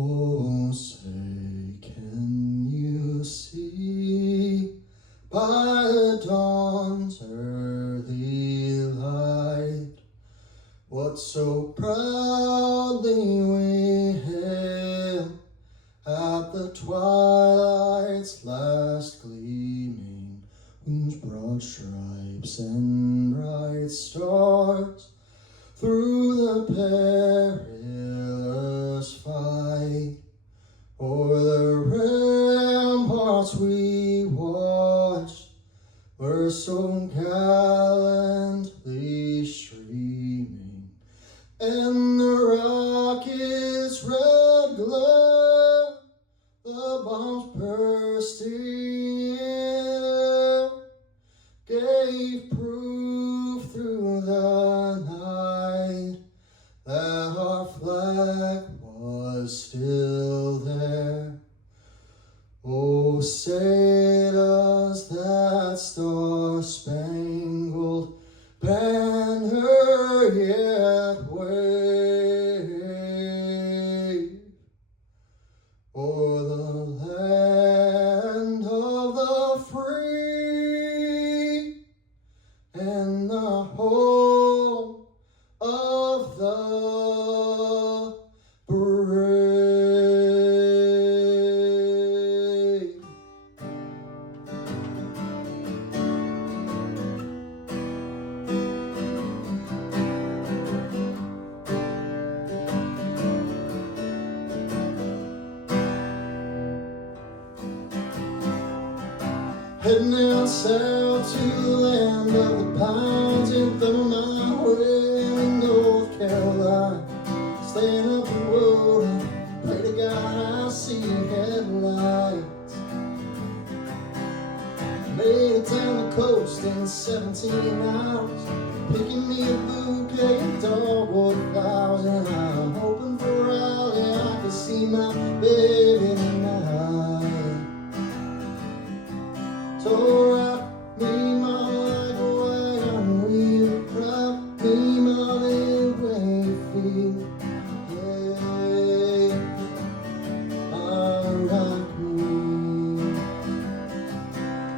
Oh, say, can you see by the dawn's early light what so proudly we hailed at the twilight's last gleaming, whose broad stripes and bright stars through the perilous fight o'er the ramparts we watched were so gallantly streaming, and the rocket's red glare, the bombs bursting in, gave proof through the night that our flag was still there. Oh, say does that star-spangled banner yet wave o'er the land of the free and the home of the brave? Heading down south to the land of the pines and thumbing my way in North Carolina. Staying up the road and pray to God I see headlights. Made it down the coast in 17 hours, picking me a bouquet of dogwood flowers, and I'm hoping for Raleigh I can see my baby tonight. So rock me, mama, like a wagon wheel. Rock me, mama, in Wayfield. Hey, rock me.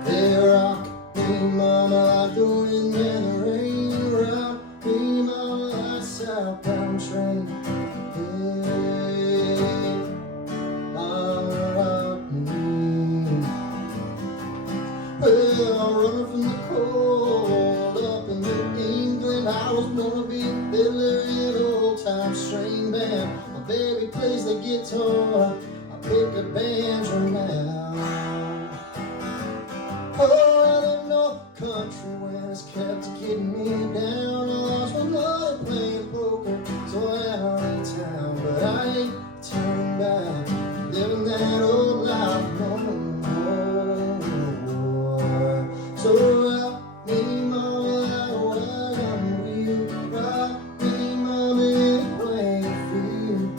Hey, rock me, mama, like the wind and the rain. Rock me, mama, like a southbound train. Hey, rock me. Well, running from the cold up in New England, I was gonna be a fiddler in an old-time string band. My baby plays the guitar, I pick a banjo now. Oh, the North Country when it's kept getting me down. I lost one night playing poker, so out in town, but I ain't turning back, living that old life no more. So rock me, mama, like a wagon wheel. Rock me, mama, in Wayfield.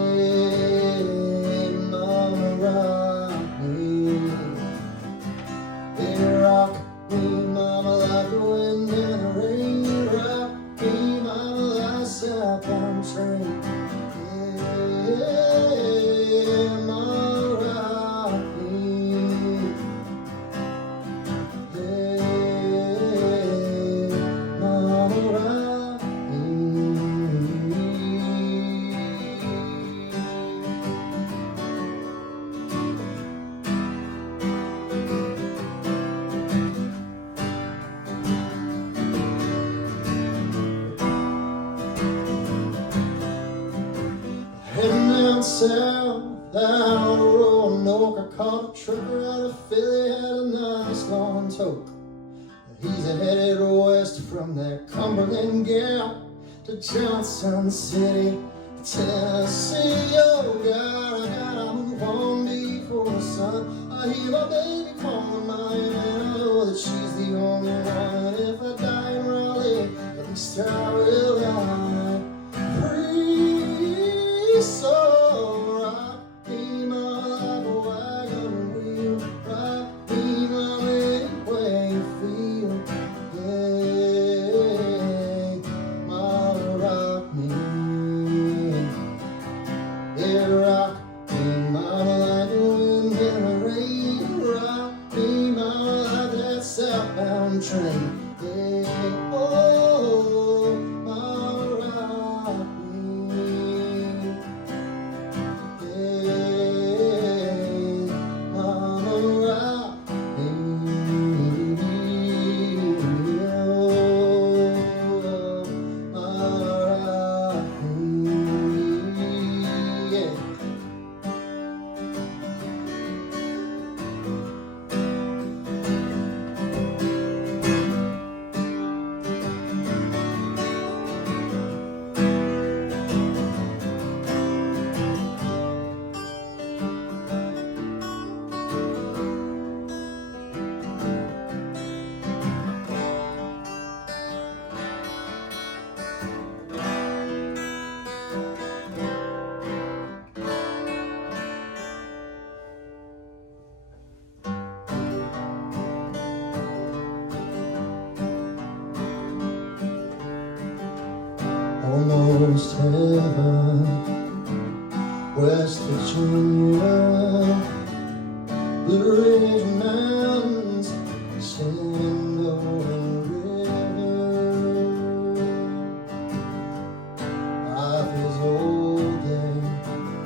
Hey, mama, rock me. Hey, rock me, mama, like the wind and the rain. Rock me, mama, like a southbound train. Hey, mama, rock me. Heading down south, out of Roanoke, I caught a trucker out of Philly, had a nice long toke. He's headed west from that Cumberland Gap to Johnson City, Tennessee. Oh God, I gotta move on before the sun. I hear my baby calling mine, and I know that she's the only one. And if I die in Raleigh, at least I will die free. So rock me, mama, like a wagon wheel. Rock me, mama, in Wayfield. Yeah, mama, rock me. almost heaven. West Virginia, Blue Ridge Mountains, Shenandoah River. Life is old there,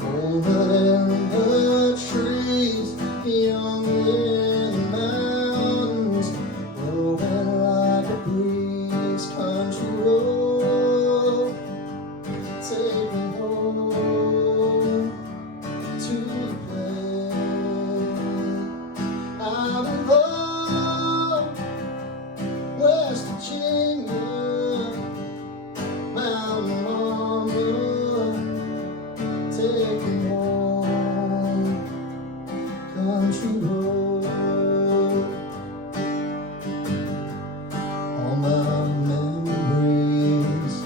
older than the trees, young in the mountains, blowing like a breeze. Country road, take me home to the place I belong. West Virginia, Mountain Mama, take me home. Country road. All my memories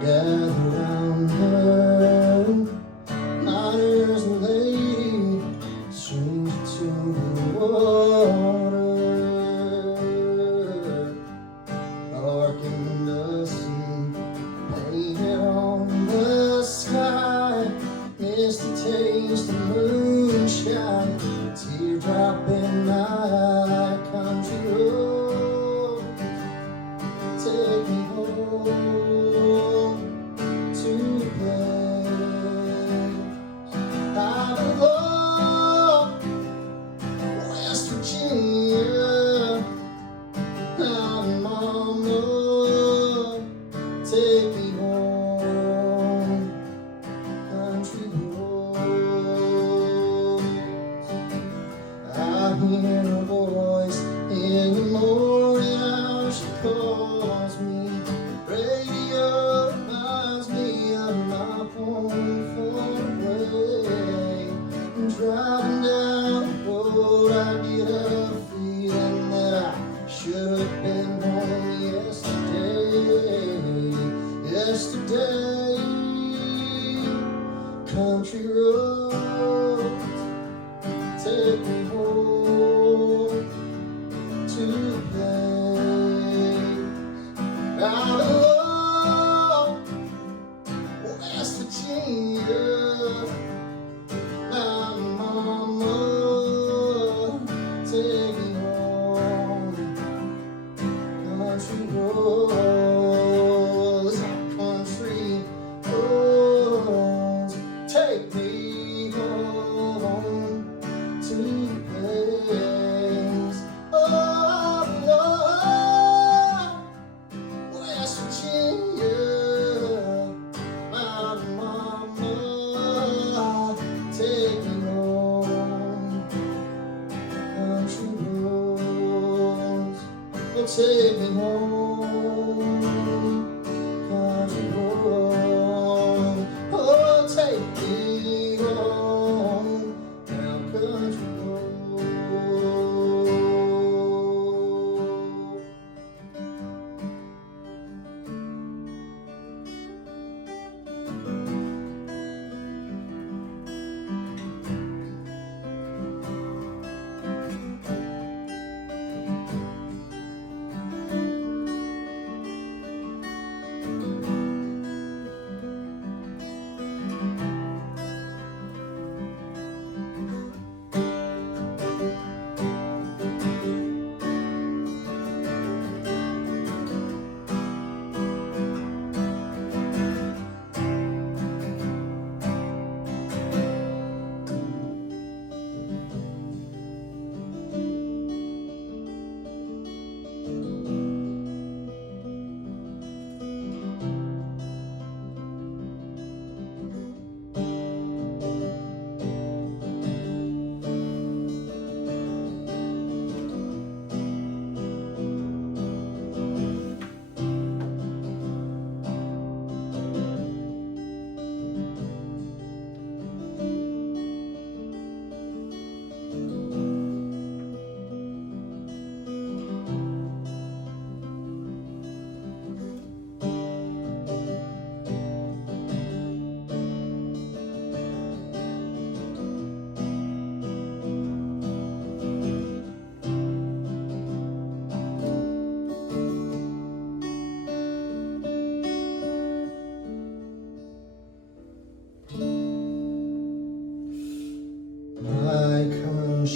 gather round her. Miners and lady, stranger to the water. Dark and dusty, painted on the sky. Misty taste of moonshine, teardrop in my eye. Country road, take me home to the place I belong. West Virginia, Mountain Mama, take me home. Country roads. I hear a voice in the morning hours. She calls me. Radio reminds me of my home far away. Driving down the road, I get a feeling that I should have been home yesterday. Country roads, take me home to the place I belong. West Virginia, Mountain Mama, take me home. Country roads, country roads, take me home to the place I belong. West Virginia, Mountain Mama, take me home. Country roads will take me home. Country road, oh, take me home. Now country road.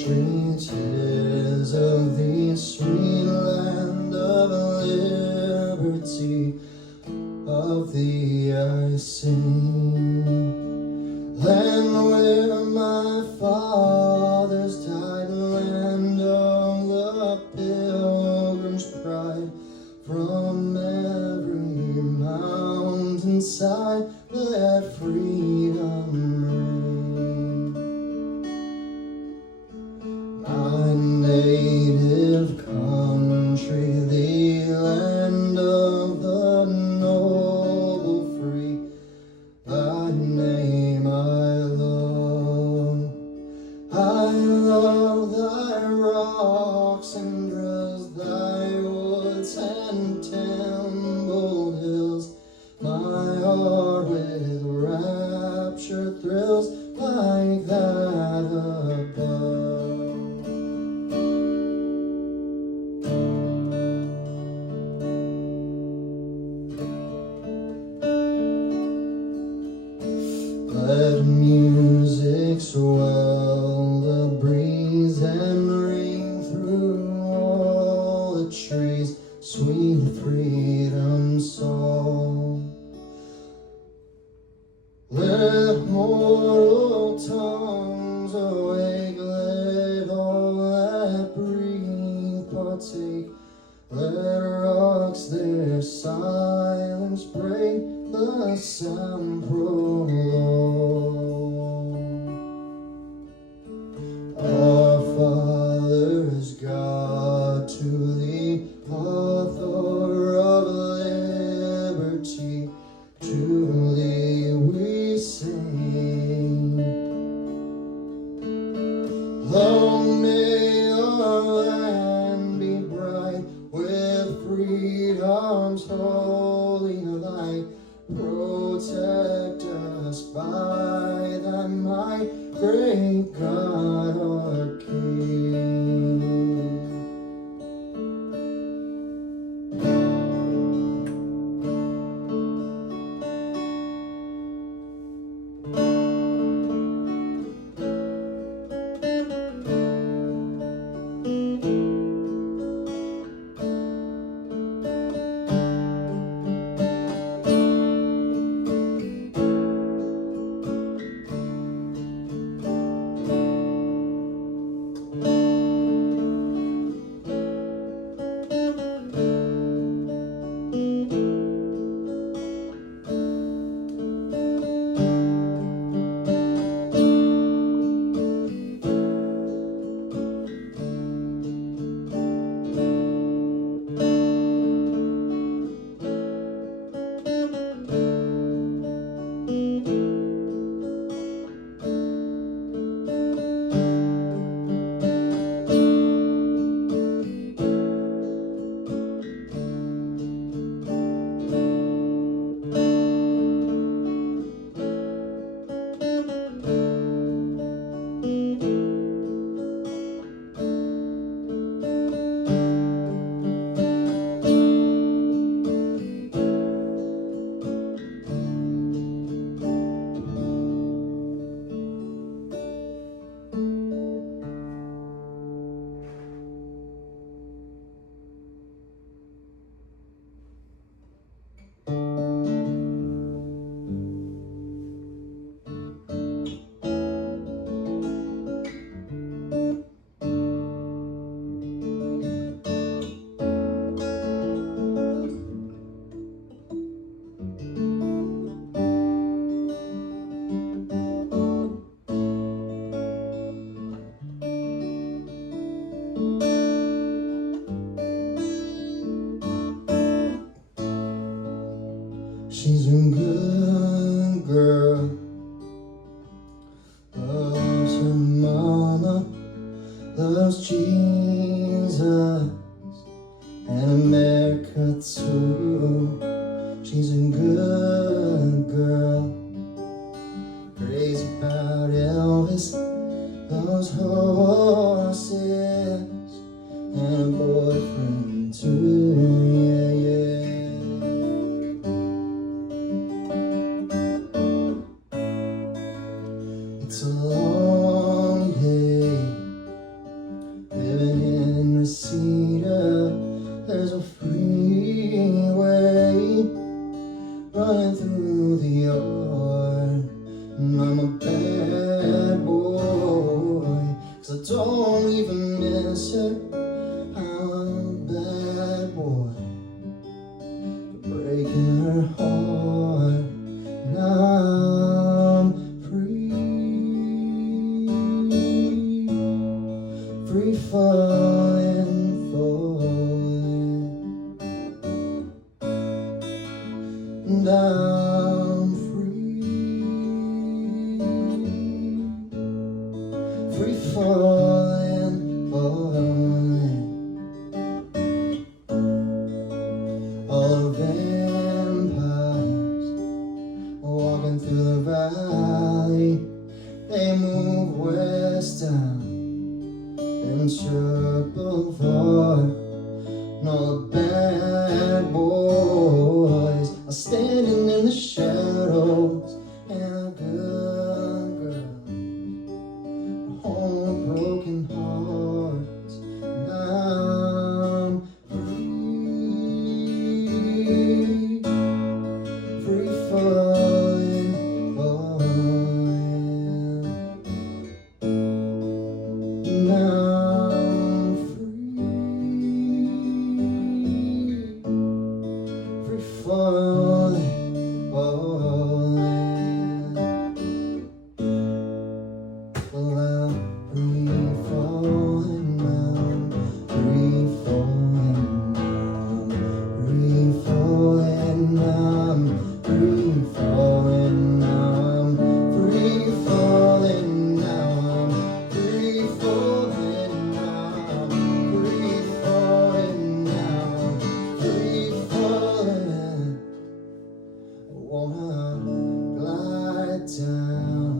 country, 'tis of the sweet land of liberty, of thee I sing. Land where my fathers died, land of the pilgrim's pride, from every mountainside let freedom ring. My native country, the land of the noble free, thy name I love. I love thy rocks and groves, thy woods and templed hills. My heart with rapture thrills like that above. Let music swell the breeze and ring through all the trees, sweet freedom's song. Let mortal tongues awake, let all that breathe partake. Let rocks their silence break, the sound prolong. Our Father's God, to the author of liberty, to thee we sing. Long may our land be bright with freedom's holy light. Protect us by thy might, great God our King. She's a good girl, loves her mama, loves Jesus and America too. She's a good girl, crazy about Elvis, loves horses and a boyfriend too. Yeah, yeah. running through the yard. And I'm a bad boy, 'cause I don't even miss her. I'm a bad boy for breaking her heart. Now I'm free, free falling, falling. And I'm free falling, falling. All the vampires walking through the valley, they move west down Ventura Boulevard. And all the bad boys are standing in the shadows, and a good girl home with broken hearts. And I'm free, free falling, falling. And I'm free falling, falling. Well, I'm free falling now, free falling now, free falling now, free falling now, free falling now, free falling now, free falling now, free falling. I wanna glide down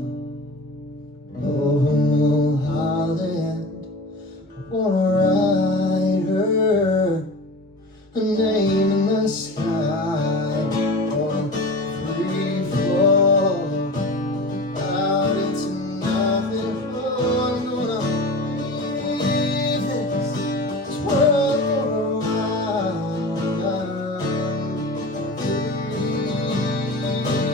over Mulholland. I wanna ride her, her name in the sky. I wanna free fall out into nothing. Oh, I'm gonna leave this world for a while. I'm free.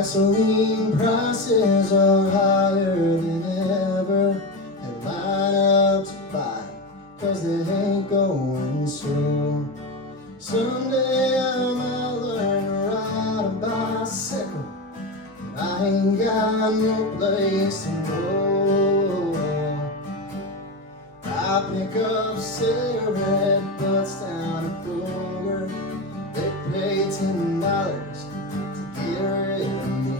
Gasoline prices are higher than ever. They line up to buy, 'cause they ain't going slow. Someday I might learn to ride a bicycle, but I ain't got no place to go. I pick up cigarette butts down at Kroger. They pay $10 to get rid of me.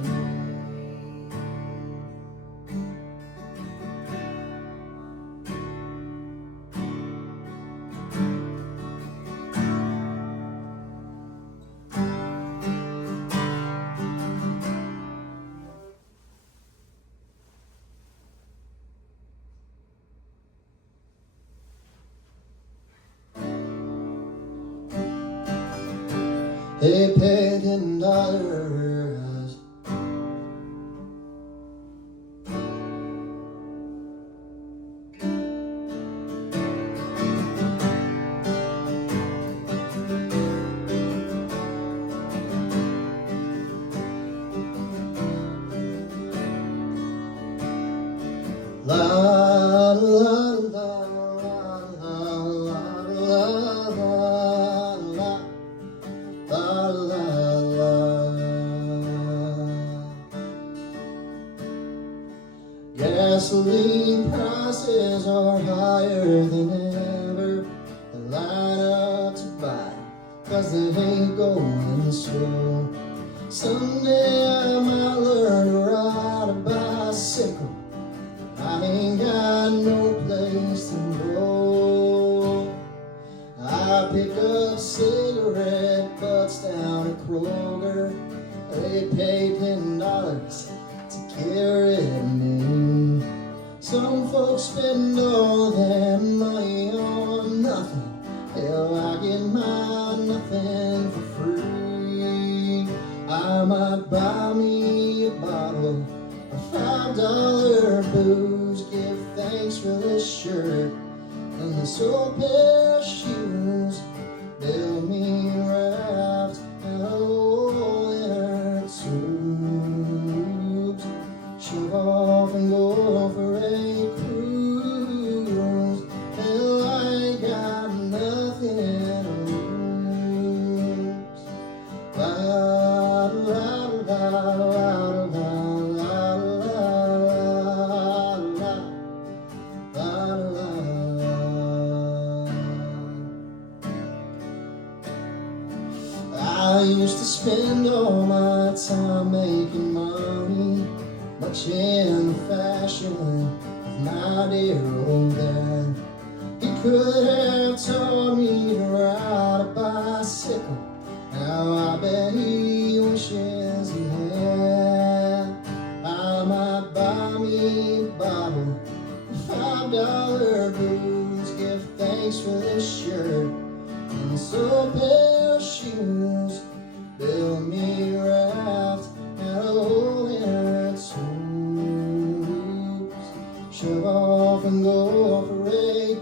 They pay $10. La la la la la la la la. Gasoline prices are higher than ever. They line up to buy, 'cause they ain't going slow. Someday I might learn to ride a bicycle. I ain't got no place to go. I pick up cigarette butts down at Kroger. They pay $10 to get rid of me. Some folks spend all their money on nothing. Hell, I get my nothing for free. I might buy me a bottle of $5 booze, give thanks for this shirt and this old pair of shoes. Build me a raft and a hole in her tubes. Shove off and go for a cruise. Hell, I ain't got nothing to lose. La la la la la la. I used to spend all my time making money, much in fashion with my dear old dad. He could have taught me to ride a bicycle. Now I bet he wishes he had. I might buy me a bottle of $5 booze, give thanks for this shirt and this old pair of shoes. Build me a raft and a hole in her tubes. Shove off and go for a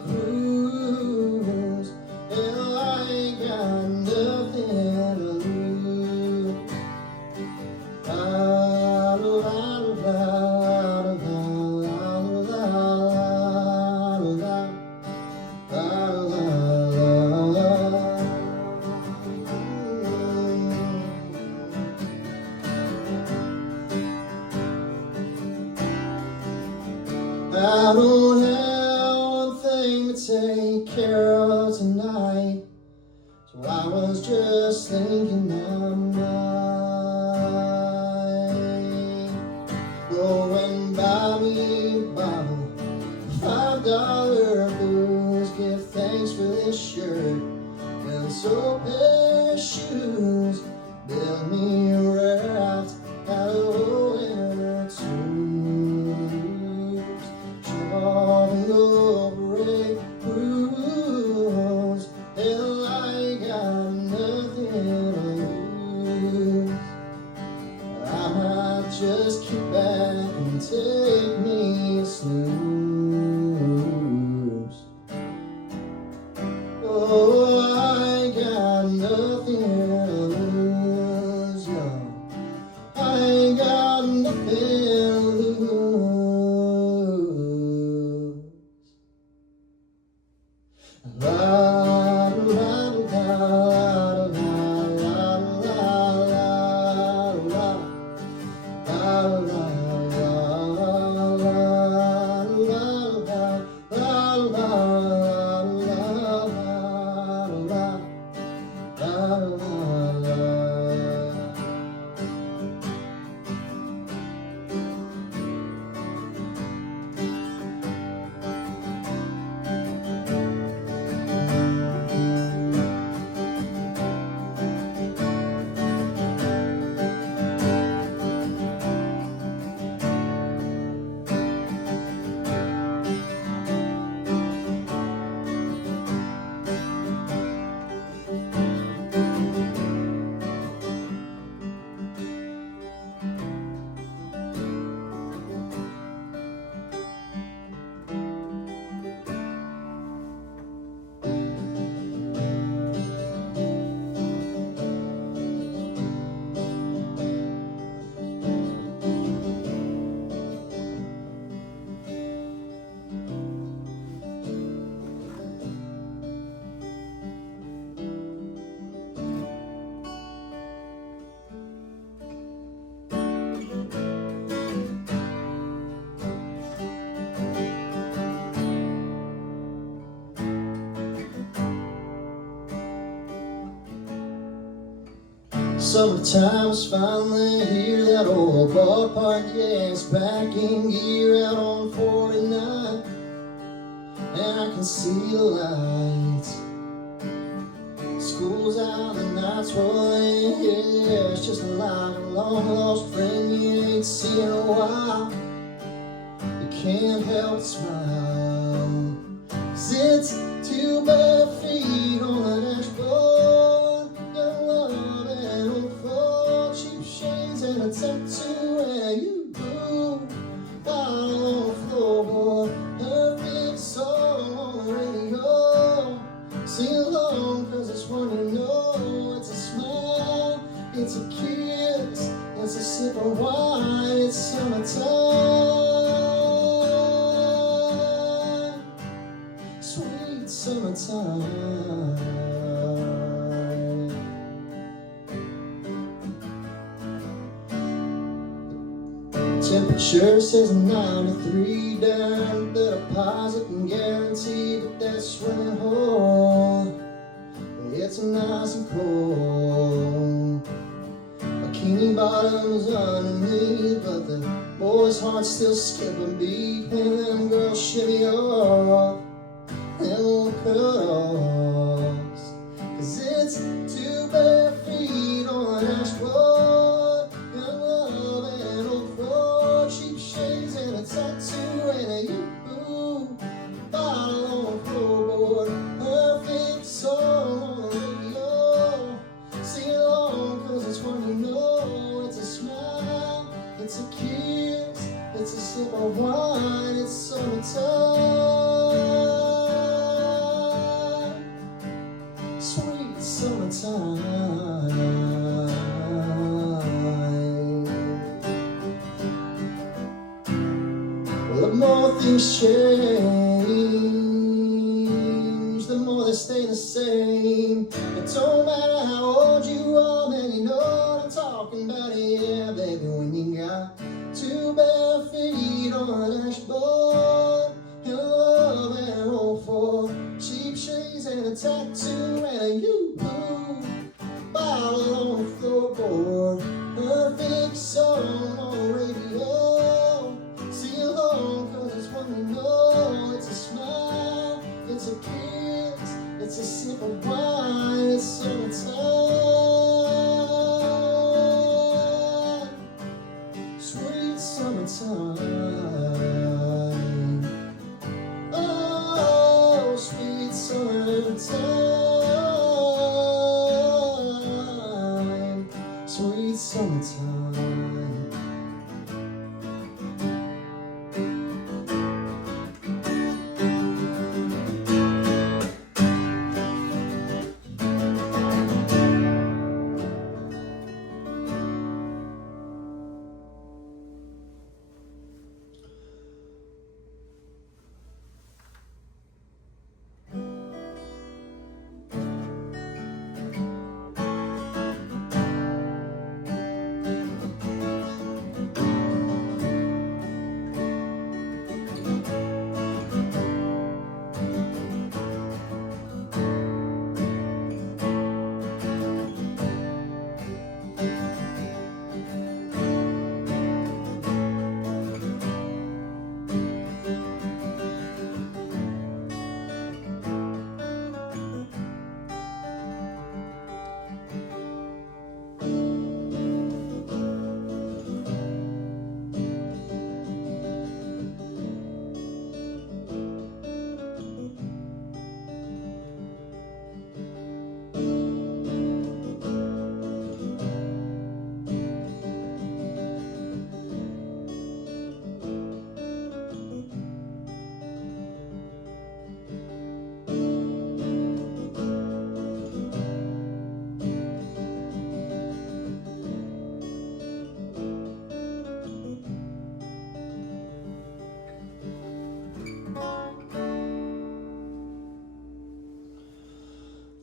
cruise. Hell, I ain't got nothing to lose. La la la la la la la la la. I don't have one thing to take care of tonight, so I was just thinking I might go and buy me a bottle of $5 booze, give thanks for this shirt and this old pair of shoes. Build me a raft out of hole in her tubes. Shove off and go for a cruise. Hell, I got nothing to lose. I might just kick back and take me a snooze. Oh, I got nothing to lose, no. I ain't Summertime's finally here, that old ballpark gas back in gear out on 49, and I can see the lights. School's out, the night's rolling, yeah, it's just like a long lost friend you ain't seen in a while. You can't help but smile, 'cause it's two bare feet on the dashboard, young love and old folk, cheap shades and a tattoo, and you bottle on the floorboard, perfect song on the radio. Sing along, 'cause it's one you know. It's a smile, it's a kiss, it's a sip of wine. It's summertime, sweet summertime. Temperature says 93 down, the deposit and guarantee that that's swimming hole. It's nice and cold. Bikini bottoms underneath, but the boys' hearts still skip a beat, and them girls shimmy off them old cut-offs. 'Cause it's two bare feet on the dashboard, young love and old folk, cheap shades and a tattoo, and a you bottle on the floorboard, perfect song on the radio. Sing along, 'cause it's one you know. It's a smile, it's a kiss, it's a sip of wine. It's summertime, sweet summertime. Well, the more things change, the more they stay the same. It don't matter how old you are, man, you know what I'm talking about. Yeah, baby, when you got two bare feet on the dashboard, your love and old for cheap shades and a tattoo, and you bottle on the floorboard, perfect song on the radio. Sing along, 'cause it's one you know. It's a smile, it's a kiss, it's a sip of wine. It's summertime, sweet summertime. Oh, sweet summertime, sweet summertime.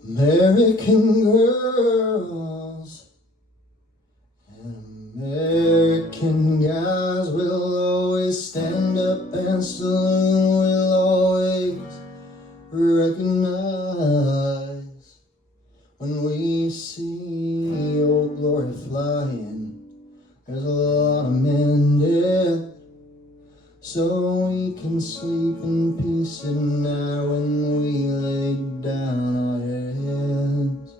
American girls and American guys will always stand up and salute. Will always recognize when we see old glory at night when we laid down our heads.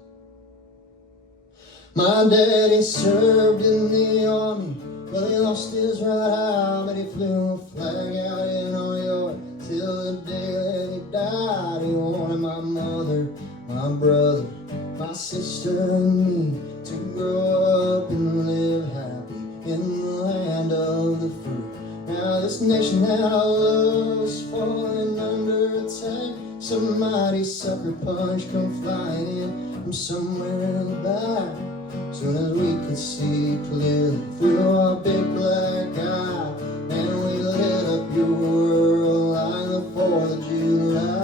My daddy served in the army, well, he lost his right eye, but he flew a flag out in our yard till the day that he died. He wanted my mother, my brother, my sister and me to grow up and live happy in the land of the free. Now this nation that I love is falling under attack. Some mighty sucker punch come flying in from somewhere in the back. Soon as we could see clearly through our big black eye, and we lit up your world like the 4th of July.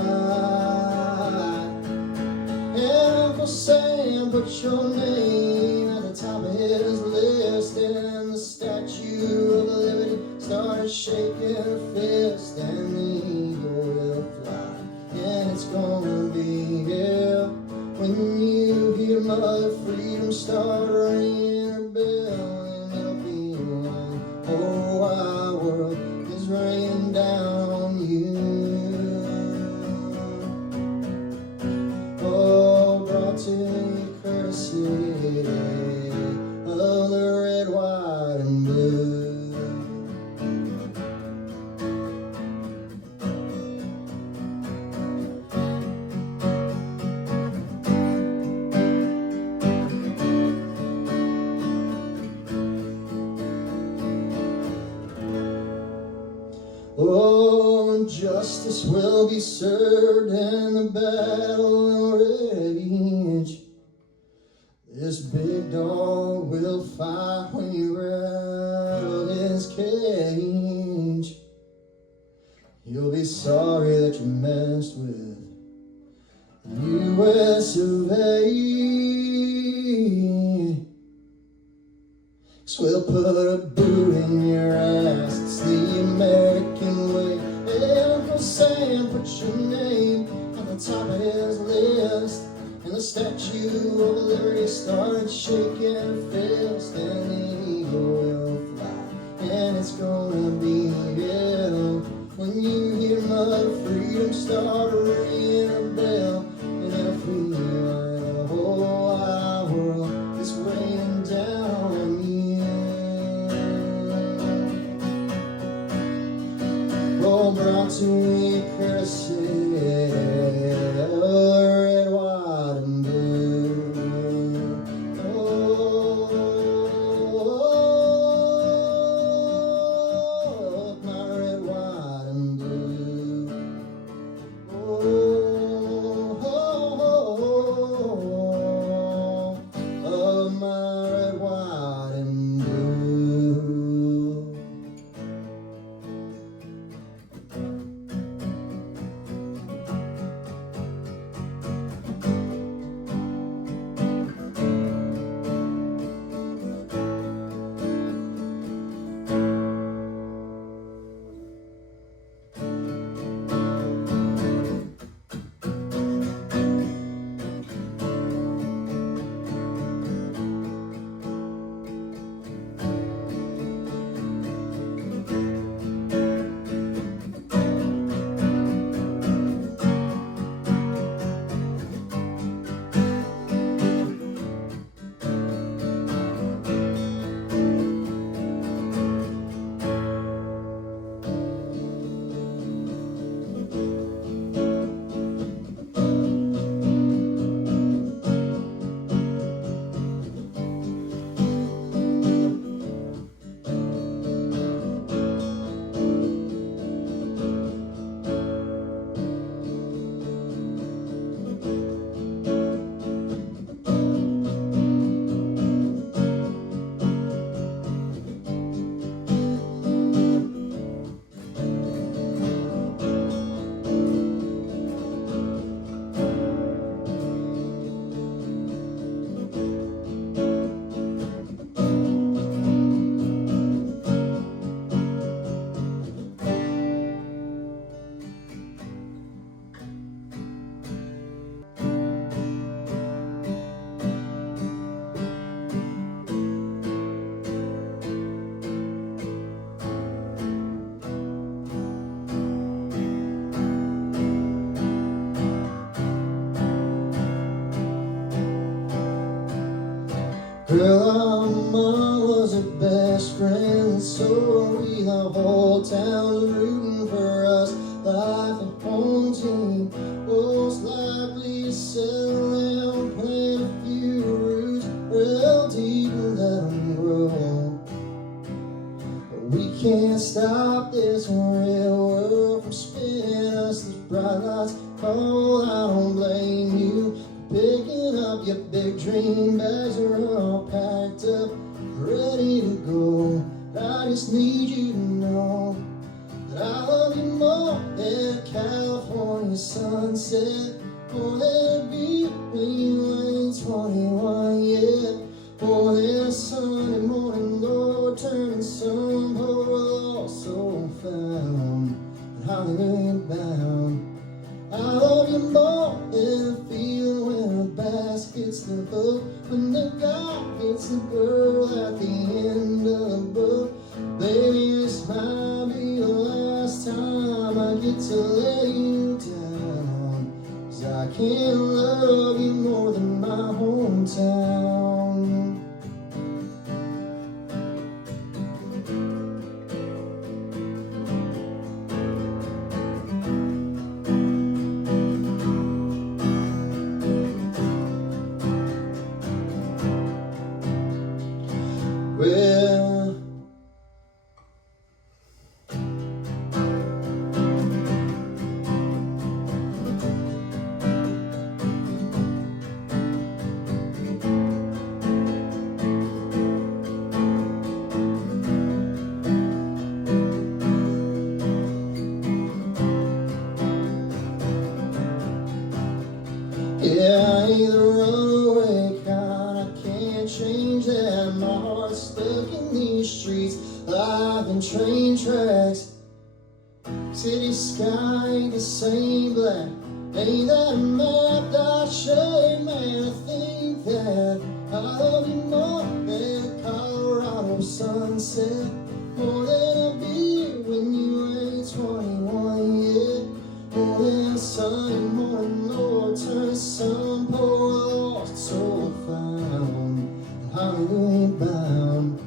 And Uncle Sam put your name at the top of his list, and the Statue of Liberty started shaking her fist, and the eagle will fly, and it's gonna be here when you hear Mother Freedom start ringing her bell, and it'll be like the whole wide world is raining down on you. Oh, brought to you courtesy of the red, white, and blue. Oh, justice will be served and the battle will rage. This big dog will fight when you rattle his cage. You'll be sorry that you messed with U.S. of A. 'Cause we'll put a boot in your ass, it's the American way. Hey, Uncle Sam put your name at the top of his list, and the Statue of Liberty started shaking her fist, and the eagle will fly, and it's gonna be hell when you hear Mother Freedom start ringing her bell, and it'll feel like the whole wide world is raining down on you. Oh, brought to you courtesy of red, white, and blue. Oh, my red, white, and blue. Oh. Girl, our mom was her best friend, so we the whole town rooting for us. Life at home team, most likely to settle down, plant a few roots real deep and let them grow. But we can't stop this real world from spinning us. These bright lights cold, I don't blame you. Picking up your big dream bags are all packed up, ready to go. But I just need you to know that I love you more than a California sunset, more than a beat when you ain't 21 yet, more than a Sunday morning Lord turning sun, but we're also found and hallelujah bound. I love you more than a feel when a bass hits the hook, when the guy hits the girl at the end of the book. Baby, this might be the last time I get to let you down, 'cause I can't love you more than my hometown. Well, yeah, I ain't the runaway kind, I can't change that. My heart's stuck in these streets, life and train tracks. City sky ain't the same black, ain't that a map that I showed, man. I think that I love you more than a Colorado sunset, more than a beer when you ain't 21 yet, more than a Sunday morning Lord turn sun, poor lost soul found and hallelujah bound.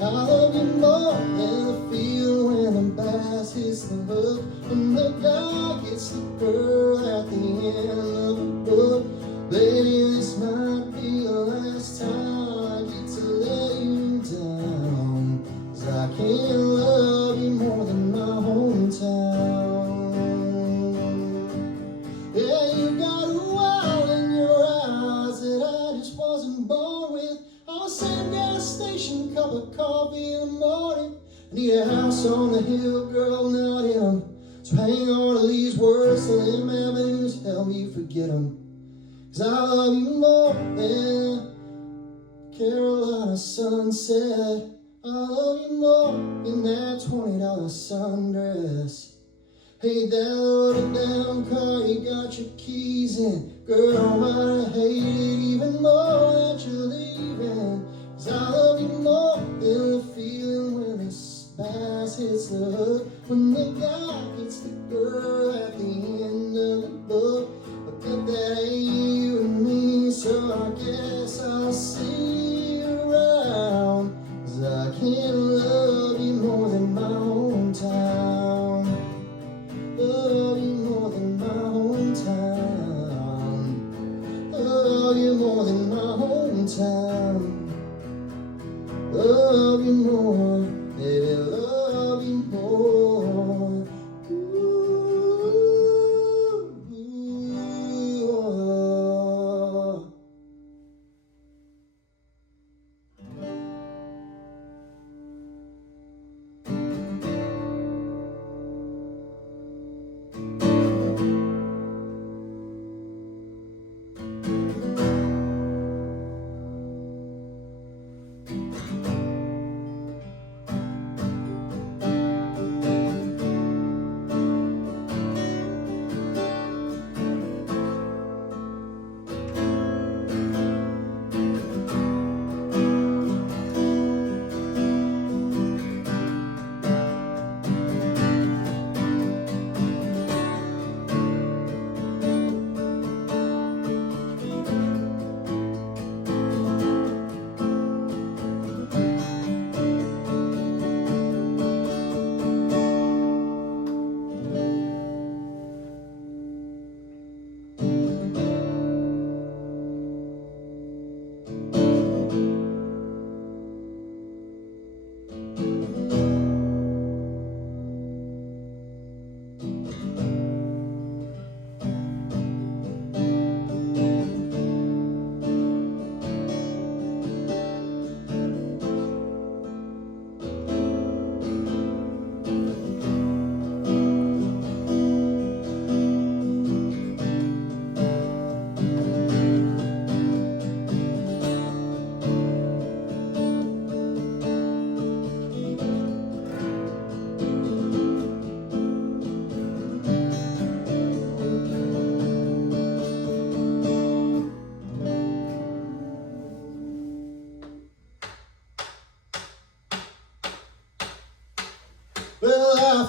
I love you more than a feel when the bass hits the hook, when the guy gets the girl at the end of the book. Baby, this might be the last time I get to let you down, 'cause I can't love you more than my hometown. Yeah, you got a wild in your eyes that I just wasn't born with. On the same gas station, cup of coffee in the morning. I need a house on the hill, girl, not in 'em. So hang on to these words to them avenues, help me forget 'em. 'Cause I love you more than Carolina sunset. I love you more than that $20 sundress. Hey, that loaded down car you got your keys in, girl, might I hate it even more that you're leaving. 'Cause I love you more than the feeling when this bass hits the hook, when the guy gets the girl at the end of the book. But that ain't you and me, so I guess I'll see you around, 'cause I can't love you more than my hometown. Love you more than my hometown.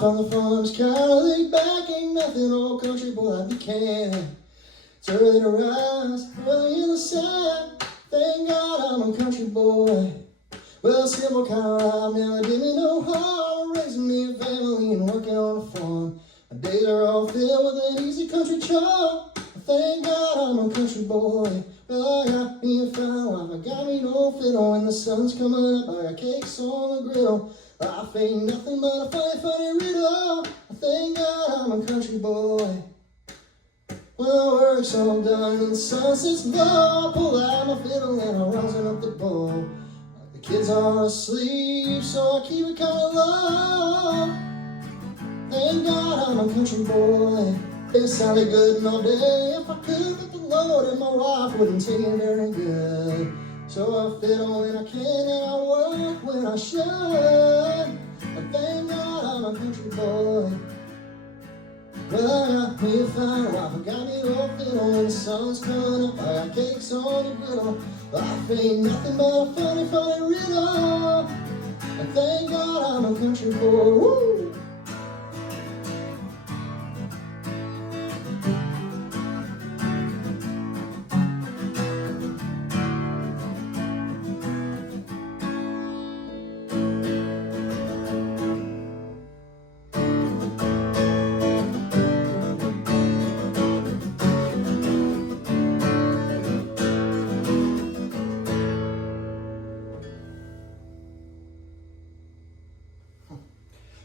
life on the farm's kinda laid back. Ain't nothing old country boy like Buchanan. It's early to rise, early in the sun. Thank God I'm a country boy. Well, simple kind of life never did me no harm. Raising me a family and working on a farm. My days are all filled with an easy country charm. Thank God I'm a country boy. Well, I got me a fine wife, I got me no fiddle. When the sun's coming up, I got cakes on the griddle. Life ain't nothing but a funny, funny riddle. Thank God I'm a country boy. Well, work's all done and the sun sets low. I pull out my fiddle and I'm rising up the bow. The kids are asleep, so I keep it kinda low. Thank God I'm a country boy. It sounded good all day if I could, but the Lord and my wife wouldn't take it very good. So I fiddle when I can and I work when I should. But thank God I'm a country boy. Well, I got me a fine wife, I got me a little fiddle. When the sun's coming up, I got cakes on the griddle. Life ain't nothing but a funny, funny riddle. And thank God I'm a country boy. Woo!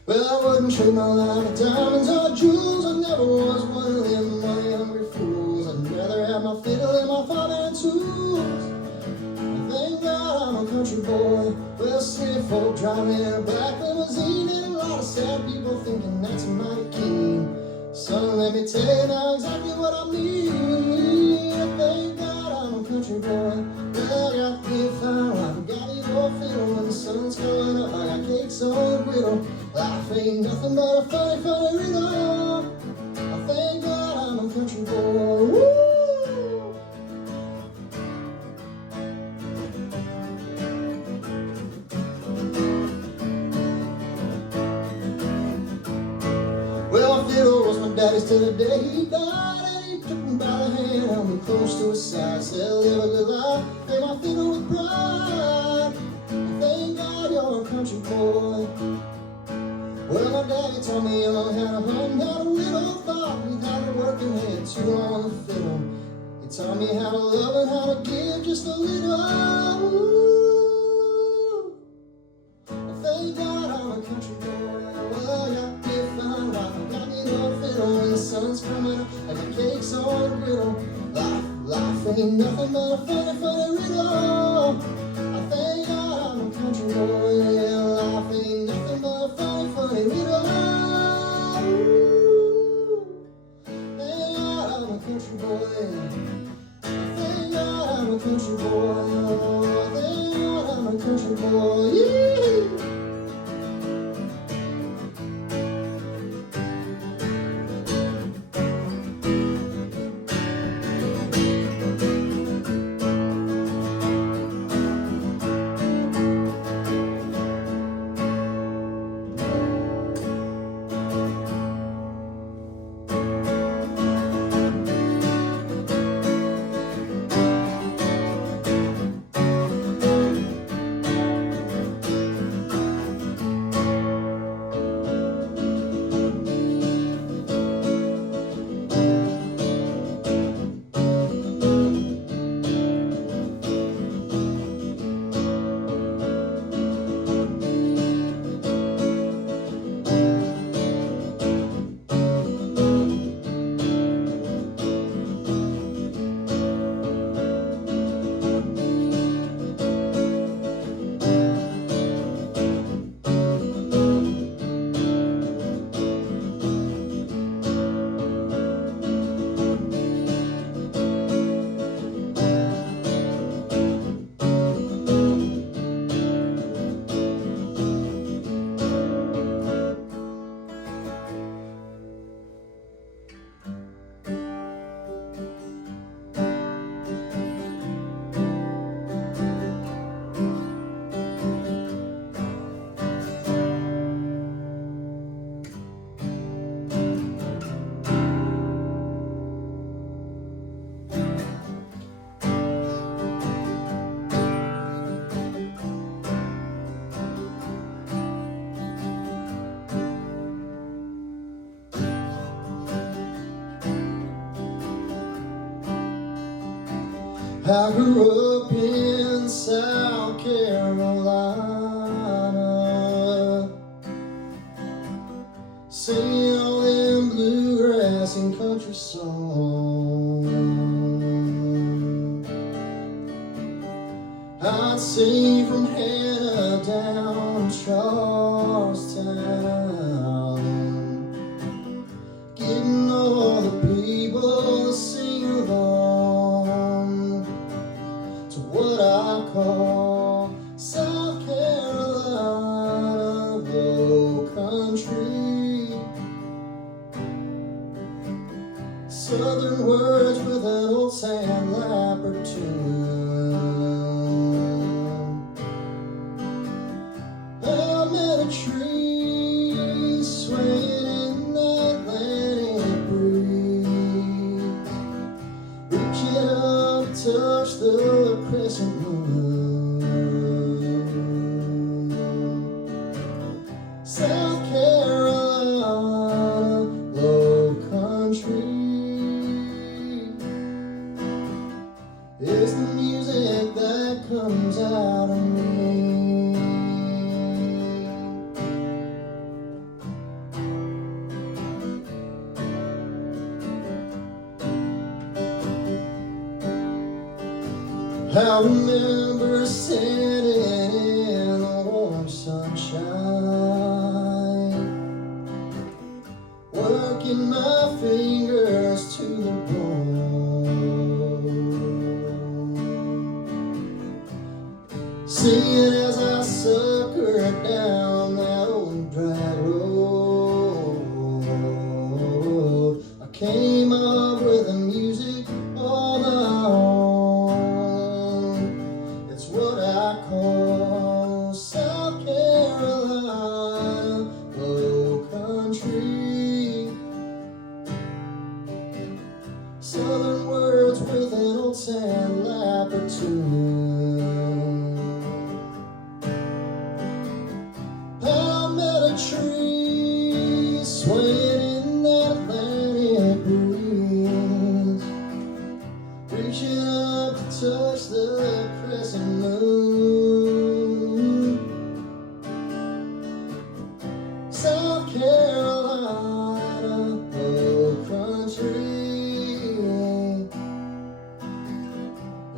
Well, I wouldn't trade my life for diamonds or jewels. I never was one of them money-hungry fools. I'd rather have my fiddle and my father and tools. And thank God I'm a country boy. Well, city folk driving in a black limousine, and a lot of sad people thinking that's a mighty keen. Son, let me tell you now exactly what I mean. Thank God I'm a country boy. Well, I got me a fine wife, I got me a fiddle. When the sun's coming up, I got cakes on the griddle. Life ain't nothing but a funny, funny riddle. I thank God I'm a country boy. Woo! Well, fiddle was my daddy's till the day he died, and he took me by the hand, held me close to his side, said live a good life, play my fiddle with pride. I thank God you're a country boy. Well, my daddy taught me young how to hunt, how to whittle, thought with how to work and had too long on the fiddle. He taught me how to love and how to give just a little. Ooh. Thank God I'm a country boy. Well, I got me a fine wife, I got me no fiddle. When the sun's coming up, I got cakes on the griddle. Life ain't nothing but a funny, funny riddle. I thank God I'm a country boy. Yeah, life ain't nothing but a funny, funny riddle. Thank God I'm a country boy. Thank God I'm a country boy. Thank God I'm a country boy. Yeah. I grew up in South Carolina, singing all them bluegrass and country songs. I'd sing from Hannah down Charlestown, getting all the people to sing along to what I call South Carolina low country. Southern words with an old sandlapper tune. I met a tree swaying in the Atlantic breeze, reaching up to touch the crescent moon. South Carolina low country is the music that comes out of me. I remember standing in the warm sunshine, working my fingers to the bone, singing as I suckered down that old drag road. I came up with the music on my own. It's what I call South Carolina low country. Southern words with an old sandlapper tune. I met a tree swaying in that Atlantic breeze, reaching up to touch the crescent moon. South Carolina low country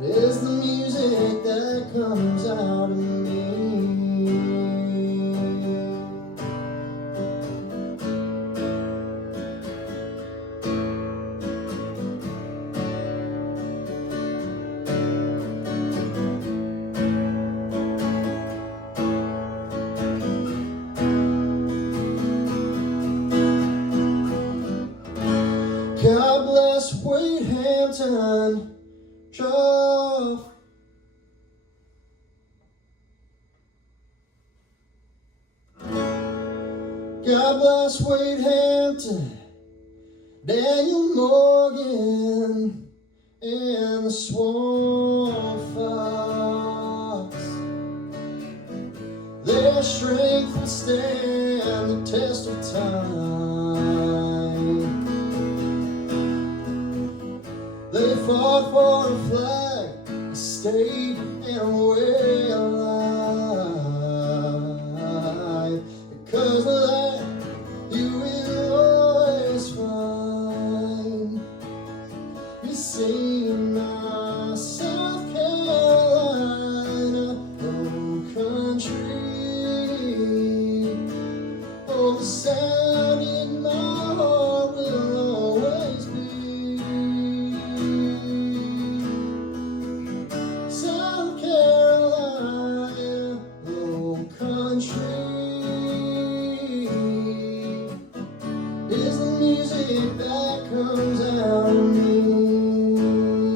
is the music that comes out of me. God bless Wade Hampton, Jeff. God bless Wade Hampton, Daniel Morgan, and the Swamp Fox. Their strength will stand the test of time. They fought for a flag, a state, and a way of life. Because of that, you will always find you see my South Carolina low country. Oh, the sound in my heart will always be South Carolina low country is the music that comes out of me.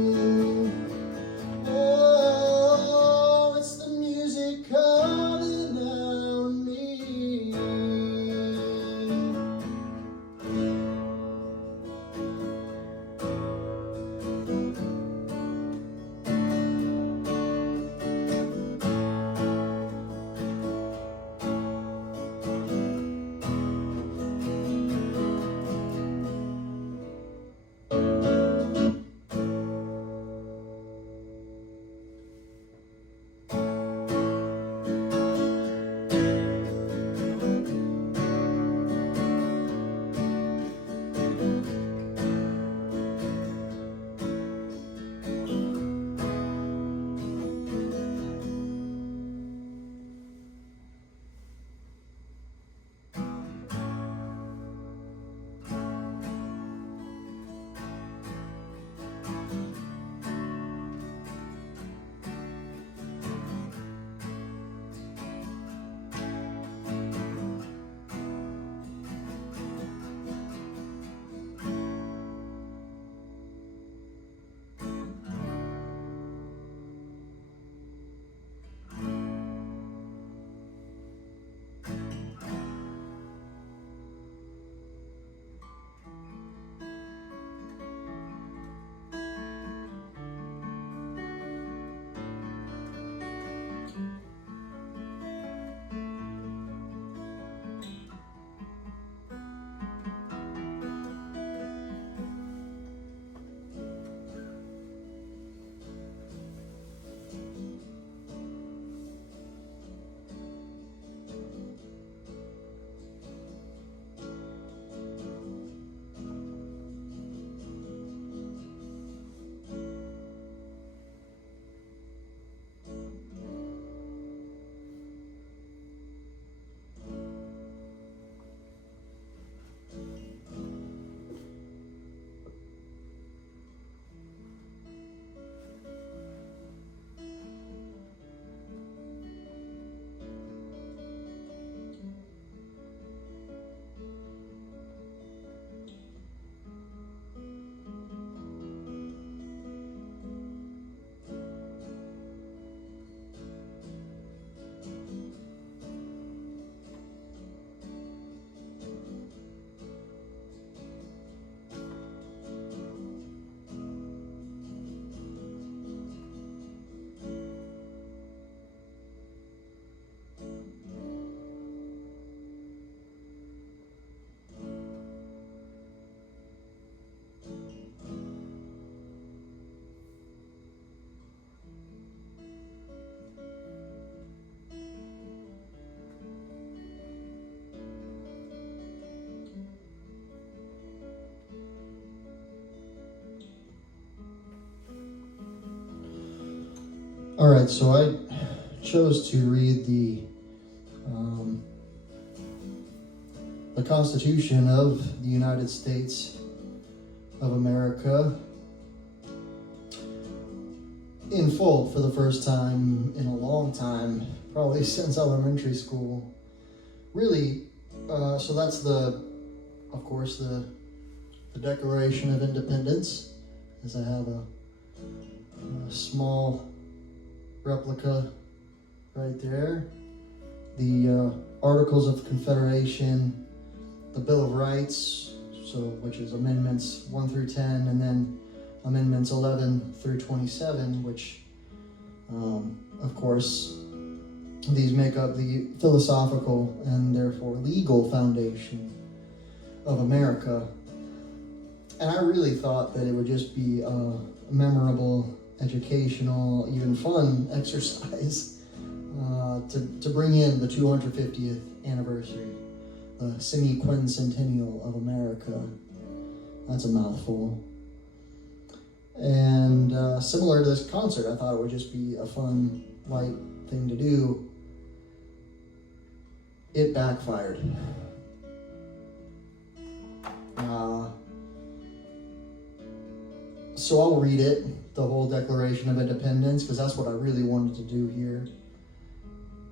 All right, so I chose to read the Constitution of the United States of America in full for the first time in a long time, probably since elementary school. Really, so that's of course, the Declaration of Independence, as I have a small replica right there. The Articles of Confederation, the Bill of Rights, which is Amendments 1 through 10, and then Amendments 11 through 27, which, of course, these make up the philosophical and therefore legal foundation of America. And I really thought that it would just be a memorable, educational, even fun exercise to bring in the 250th anniversary, the Semiquincentennial of America. That's a mouthful. And similar to this concert, I thought it would just be a fun, light thing to do. It backfired. So I'll read it, the whole Declaration of Independence, because that's what I really wanted to do here.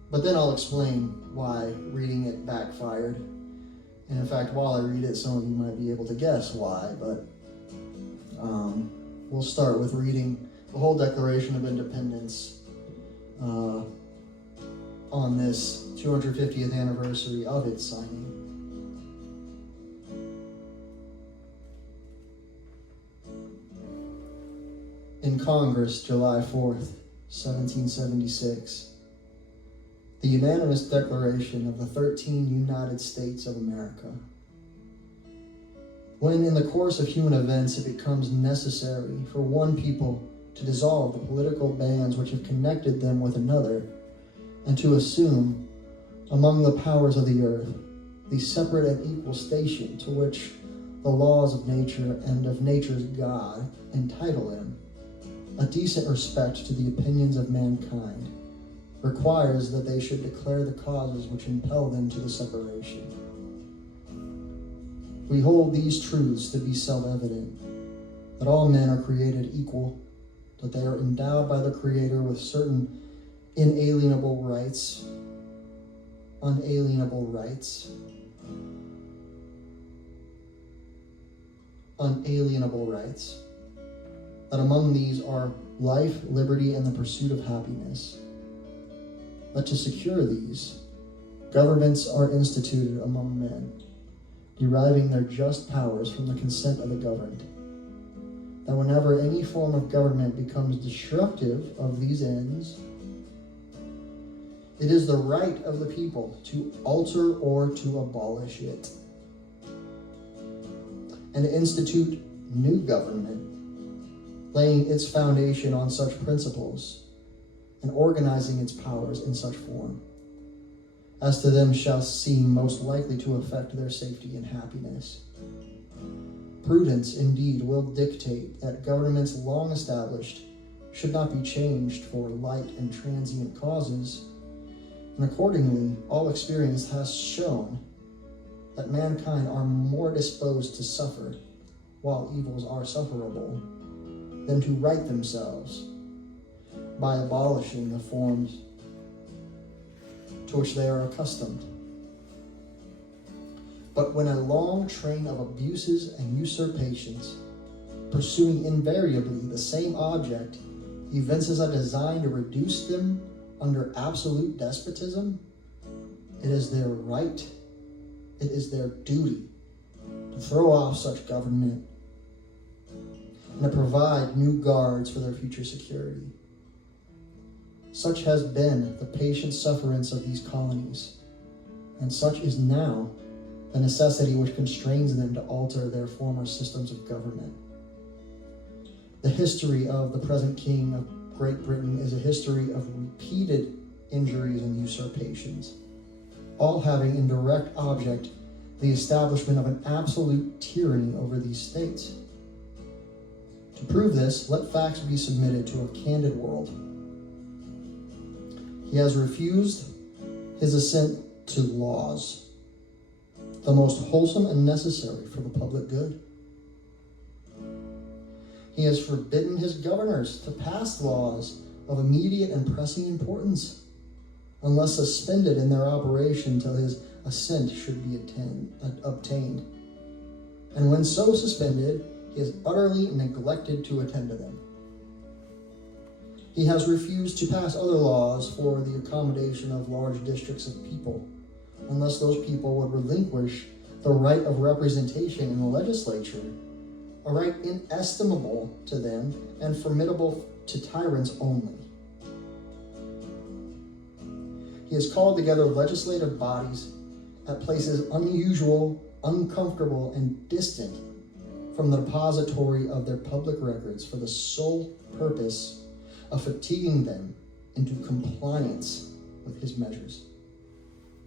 But then I'll explain why reading it backfired. And in fact, while I read it, some of you might be able to guess why, but we'll start with reading the whole Declaration of Independence on this 250th anniversary of its signing. In Congress, July 4th, 1776, the unanimous declaration of the 13 United States of America. When in the course of human events it becomes necessary for one people to dissolve the political bands which have connected them with another, and to assume, among the powers of the earth, the separate and equal station to which the laws of nature and of nature's God entitle them, a decent respect to the opinions of mankind requires that they should declare the causes which impel them to the separation. We hold these truths to be self-evident, that all men are created equal, that they are endowed by the Creator with certain unalienable rights, that among these are life, liberty, and the pursuit of happiness. That to secure these, governments are instituted among men, deriving their just powers from the consent of the governed. That whenever any form of government becomes destructive of these ends, it is the right of the people to alter or to abolish it, and institute new government, laying its foundation on such principles, and organizing its powers in such form, as to them shall seem most likely to affect their safety and happiness. Prudence, indeed, will dictate that governments long established should not be changed for light and transient causes, and accordingly, all experience has shown that mankind are more disposed to suffer, while evils are sufferable, than to right themselves by abolishing the forms to which they are accustomed. But when a long train of abuses and usurpations, pursuing invariably the same object, evinces a design to reduce them under absolute despotism, it is their right, it is their duty to throw off such government and to provide new guards for their future security. Such has been the patient sufferance of these colonies, and such is now the necessity which constrains them to alter their former systems of government. The history of the present King of Great Britain is a history of repeated injuries and usurpations, all having in direct object the establishment of an absolute tyranny over these states. To prove this, let facts be submitted to a candid world. He has refused his assent to laws, the most wholesome and necessary for the public good. He has forbidden his governors to pass laws of immediate and pressing importance, unless suspended in their operation till his assent should be obtained. And when so suspended, he has utterly neglected to attend to them. He has refused to pass other laws for the accommodation of large districts of people, unless those people would relinquish the right of representation in the legislature, a right inestimable to them and formidable to tyrants only. He has called together legislative bodies at places unusual, uncomfortable, and distant from the depository of their public records for the sole purpose of fatiguing them into compliance with his measures.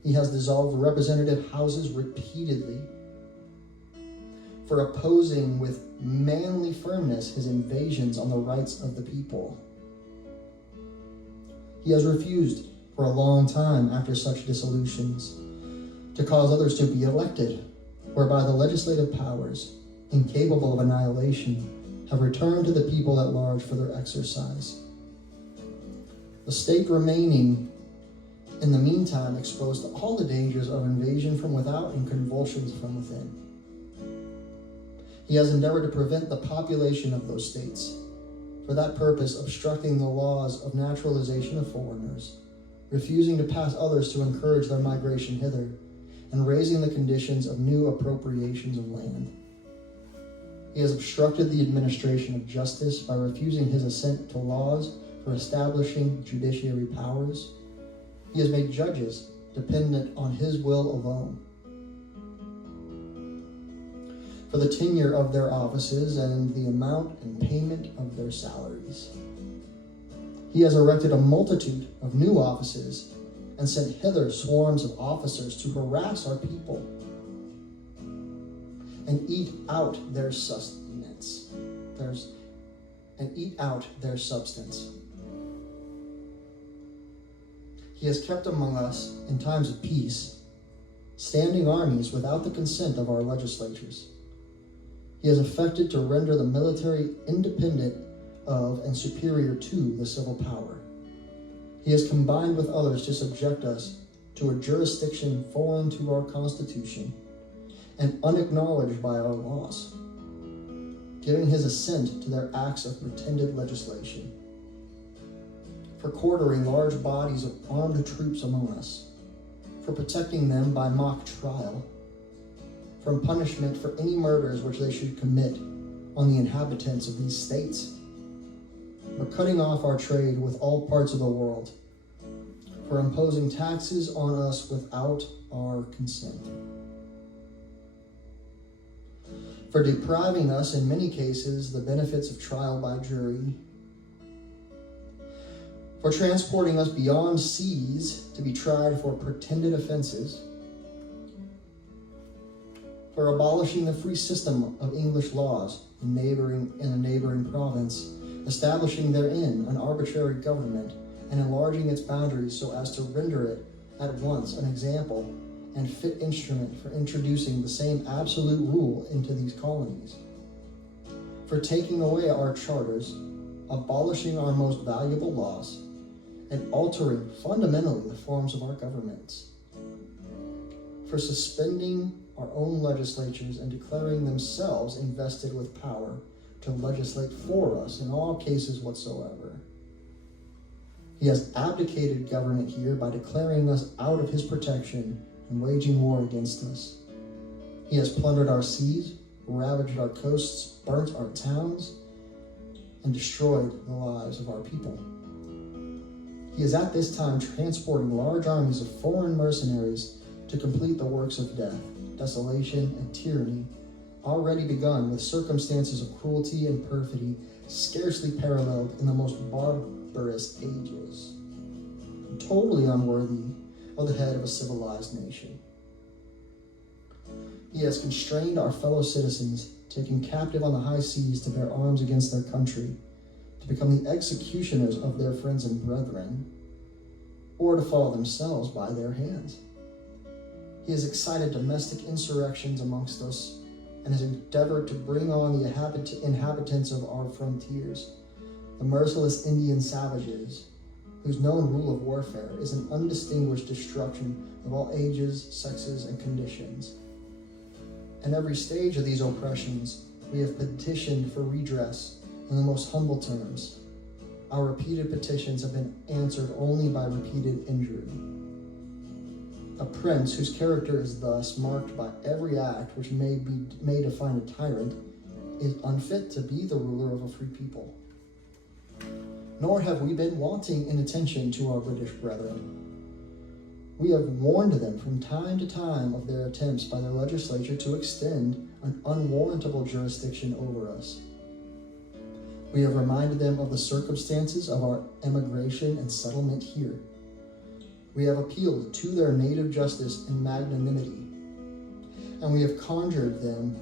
He has dissolved representative houses repeatedly for opposing with manly firmness his invasions on the rights of the people. He has refused for a long time after such dissolutions to cause others to be elected, whereby the legislative powers, incapable of annihilation, have returned to the people at large for their exercise. The state remaining in the meantime exposed to all the dangers of invasion from without and convulsions from within. He has endeavored to prevent the population of those states, for that purpose obstructing the laws of naturalization of foreigners, refusing to pass others to encourage their migration hither, and raising the conditions of new appropriations of land. He has obstructed the administration of justice by refusing his assent to laws for establishing judiciary powers. He has made judges dependent on his will alone for the tenure of their offices and the amount and payment of their salaries. He has erected a multitude of new offices and sent hither swarms of officers to harass our people and eat out their sustenance. He has kept among us in times of peace standing armies without the consent of our legislatures. He has affected to render the military independent of and superior to the civil power. He has combined with others to subject us to a jurisdiction foreign to our Constitution and unacknowledged by our laws, giving his assent to their acts of pretended legislation, for quartering large bodies of armed troops among us, for protecting them by mock trial, from punishment for any murders which they should commit on the inhabitants of these states, for cutting off our trade with all parts of the world, for imposing taxes on us without our consent, for depriving us in many cases the benefits of trial by jury, for transporting us beyond seas to be tried for pretended offenses, for abolishing the free system of English laws in a neighboring province, establishing therein an arbitrary government, and enlarging its boundaries so as to render it at once an example and fit instrument for introducing the same absolute rule into these colonies, for taking away our charters, abolishing our most valuable laws, and altering fundamentally the forms of our governments, for suspending our own legislatures and declaring themselves invested with power to legislate for us in all cases whatsoever. He has abdicated government here by declaring us out of his protection and waging war against us. He has plundered our seas, ravaged our coasts, burnt our towns, and destroyed the lives of our people. He is at this time transporting large armies of foreign mercenaries to complete the works of death, desolation, and tyranny, already begun with circumstances of cruelty and perfidy scarcely paralleled in the most barbarous ages, totally unworthy of the head of a civilized nation. He has constrained our fellow citizens, taken captive on the high seas to bear arms against their country, to become the executioners of their friends and brethren, or to fall themselves by their hands. He has excited domestic insurrections amongst us and has endeavored to bring on the inhabitants of our frontiers, the merciless Indian savages, whose known rule of warfare is an undistinguished destruction of all ages, sexes, and conditions. In every stage of these oppressions, we have petitioned for redress in the most humble terms. Our repeated petitions have been answered only by repeated injury. A prince whose character is thus marked by every act which may define a tyrant is unfit to be the ruler of a free people. Nor have we been wanting in attention to our British brethren. We have warned them from time to time of their attempts by their legislature to extend an unwarrantable jurisdiction over us. We have reminded them of the circumstances of our emigration and settlement here. We have appealed to their native justice and magnanimity, and we have conjured them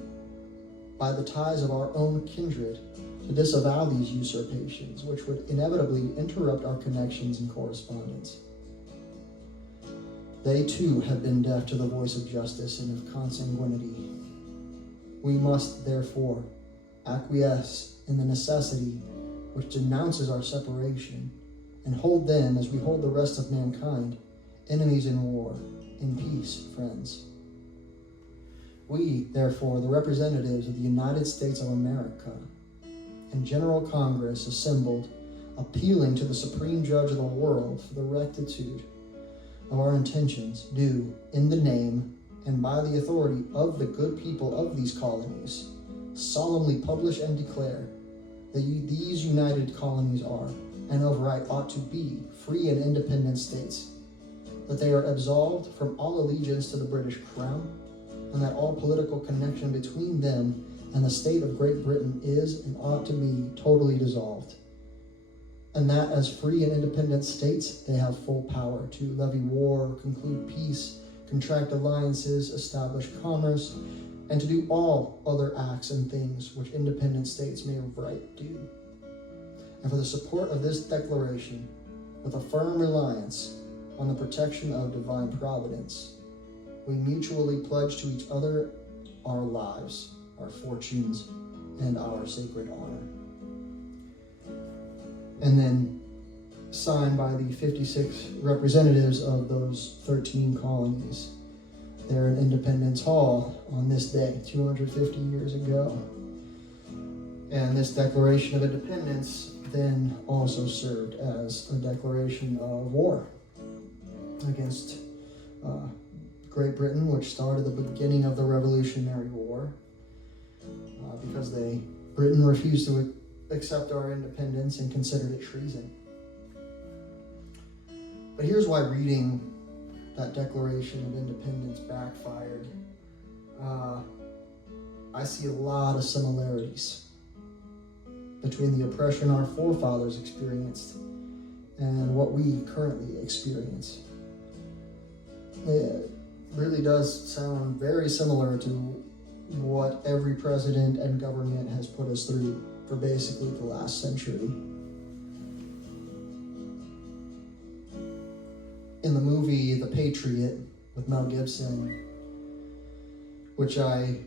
by the ties of our own kindred to disavow these usurpations, which would inevitably interrupt our connections and correspondence. They too have been deaf to the voice of justice and of consanguinity. We must, therefore, acquiesce in the necessity which denounces our separation, and hold them, as we hold the rest of mankind, enemies in war, in peace, friends. We, therefore, the representatives of the United States of America, and General Congress assembled, appealing to the Supreme Judge of the world for the rectitude of our intentions, do, in the name and by the authority of the good people of these colonies, solemnly publish and declare that these united colonies are, and of right ought to be, free and independent states, that they are absolved from all allegiance to the British Crown, and that all political connection between them and the state of Great Britain is and ought to be totally dissolved, and that as free and independent states they have full power to levy war, conclude peace, contract alliances, establish commerce, and to do all other acts and things which independent states may of right do. And for the support of this declaration, with a firm reliance on the protection of divine providence, we mutually pledge to each other our lives, our fortunes, and our sacred honor. And then signed by the 56 representatives of those 13 colonies there in Independence Hall on this day, 250 years ago. And this Declaration of Independence then also served as a declaration of war against Great Britain, which started the beginning of the Revolutionary War, because Britain refused to accept our independence and considered it treason. But here's why reading that Declaration of Independence backfired. I see a lot of similarities between the oppression our forefathers experienced and what we currently experience. It really does sound very similar to what every president and government has put us through for basically the last century. In the movie The Patriot with Mel Gibson, which I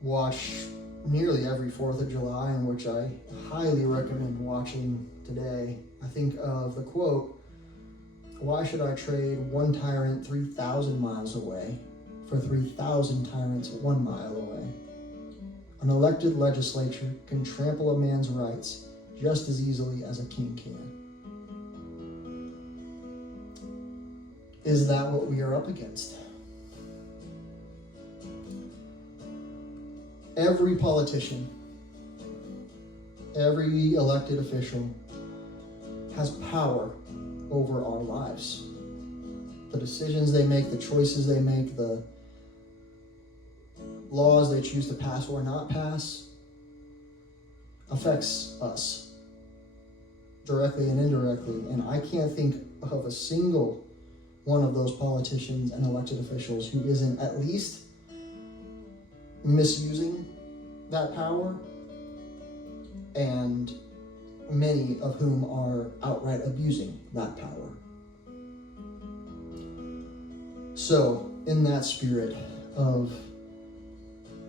watch nearly every 4th of July and which I highly recommend watching today, I think of the quote, "Why should I trade one tyrant 3,000 miles away for 3,000 tyrants 1 mile away? An elected legislature can trample a man's rights just as easily as a king can." Is that what we are up against? Every politician, every elected official has power over our lives. The decisions they make, the choices they make, the laws they choose to pass or not pass affects us directly and indirectly. And I can't think of a single one of those politicians and elected officials who isn't at least misusing that power, and many of whom are outright abusing that power. So, in that spirit of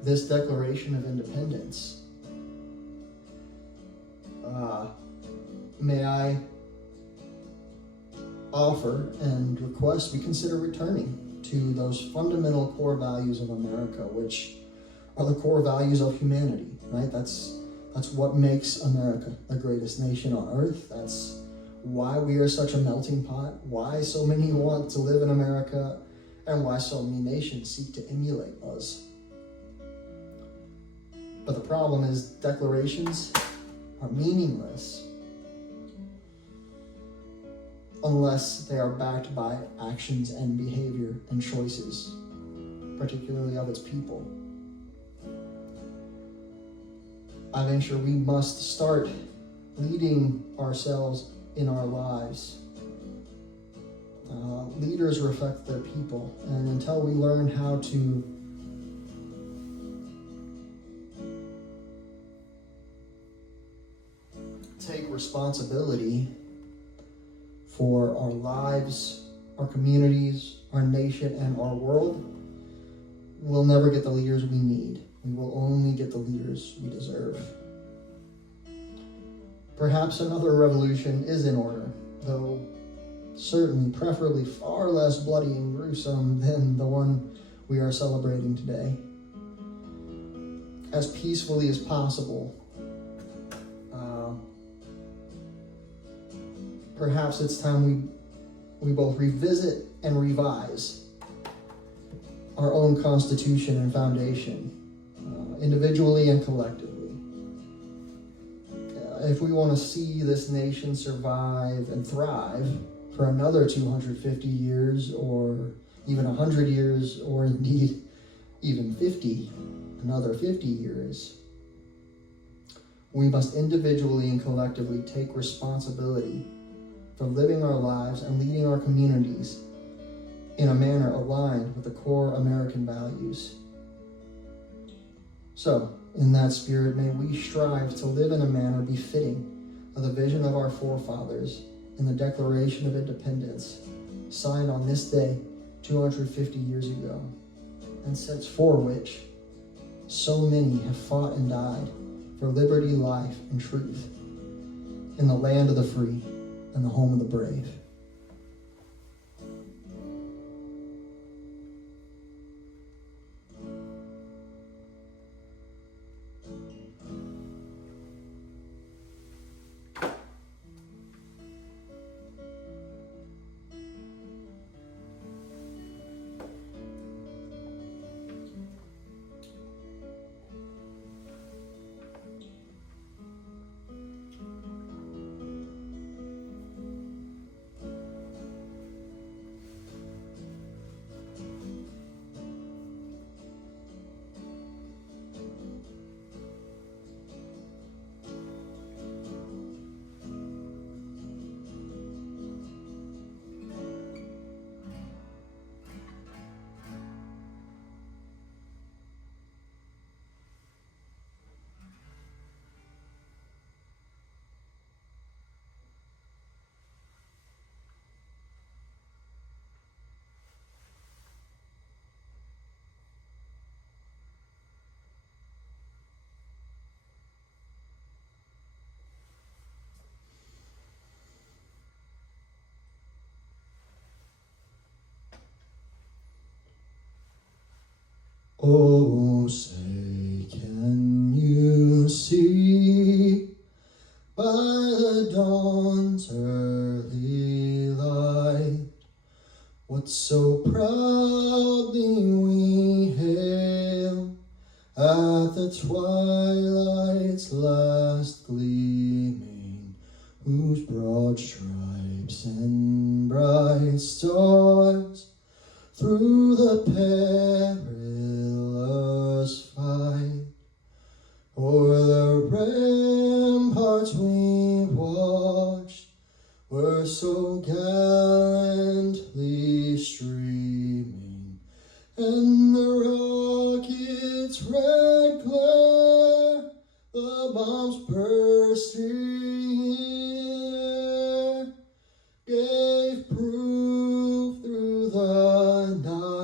this Declaration of Independence, may I offer and request we consider returning to those fundamental core values of America, which are the core values of humanity, right? That's what makes America the greatest nation on earth. That's why we are such a melting pot, why so many want to live in America, and why so many nations seek to emulate us. But the problem is declarations are meaningless unless they are backed by actions and behavior and choices, particularly of its people. I venture we must start leading ourselves in our lives. Leaders reflect their people, and until we learn how to take responsibility for our lives, our communities, our nation, and our world, we'll never get the leaders we need. We will only get the leaders we deserve. Perhaps another revolution is in order, though certainly preferably far less bloody and gruesome than the one we are celebrating today. As peacefully as possible. Perhaps it's time we both revisit and revise our own constitution and foundation, individually and collectively. If we want to see this nation survive and thrive for another 250 years, or even 100 years, or indeed even another 50 years, we must individually and collectively take responsibility for living our lives and leading our communities in a manner aligned with the core American values. So, in that spirit, may we strive to live in a manner befitting of the vision of our forefathers in the Declaration of Independence, signed on this day 250 years ago, and since for which so many have fought and died for liberty, life, and truth in the land of the free and the home of the brave. Oh, say, can you see by the dawn's early light what so proudly we hail at the twilight's last gleaming, whose broad stripes and bright stars through the perilous fight o'er the ramparts we watched were so gallantly streaming, and the rocket's red glare, the bombs bursting in air, gave proof through the night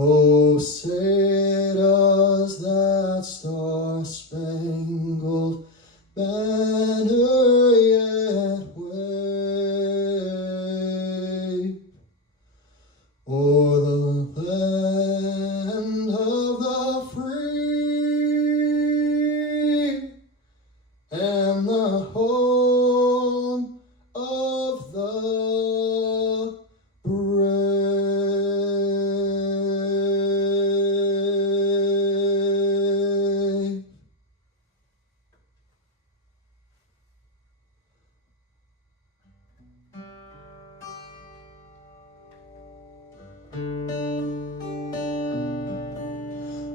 Oh, say does that star-spangled banner yet wave o'er the land of the free and the home of the brave.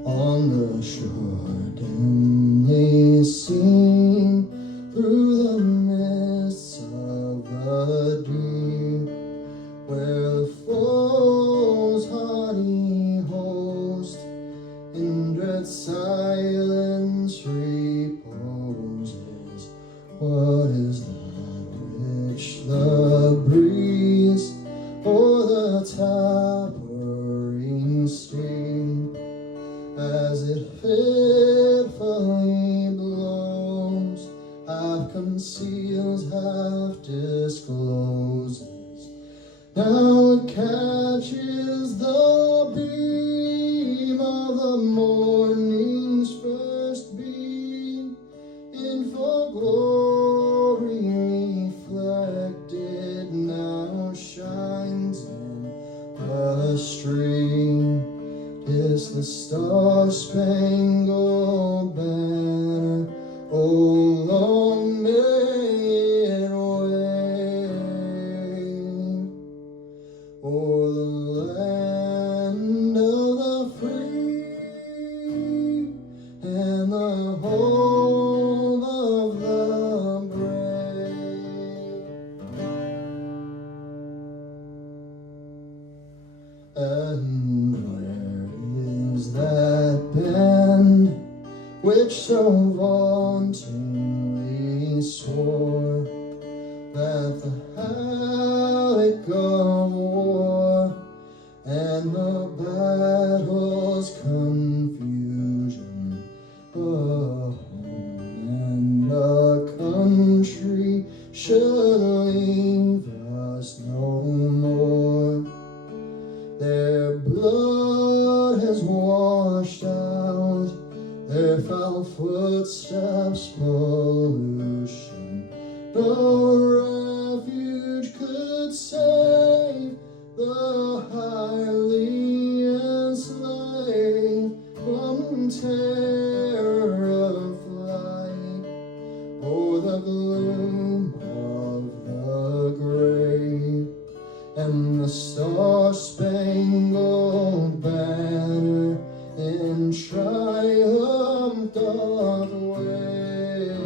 On the shore dimly seen through the mists of the deep, where the foe's haughty host in dread silence reposes, what is that which the breeze or the towering steep, as it fitfully blows, half conceals, half discloses? Now it catches the beam of the morning's first beam, in full glory reflected, now shines in the stream. 'Tis the star-spangled banner, oh, long may it wave o'er the land of the free and the home of the brave. And where is that band which so vauntingly swore that the havoc of war and the battle's confusion, a home and a country should leave us no more? Their blood has washed out their foul footsteps, pollution. No refuge could save the highly enslaved from terror of flight, or the gloom of the grave. And the star-spangled banner in triumph doth wave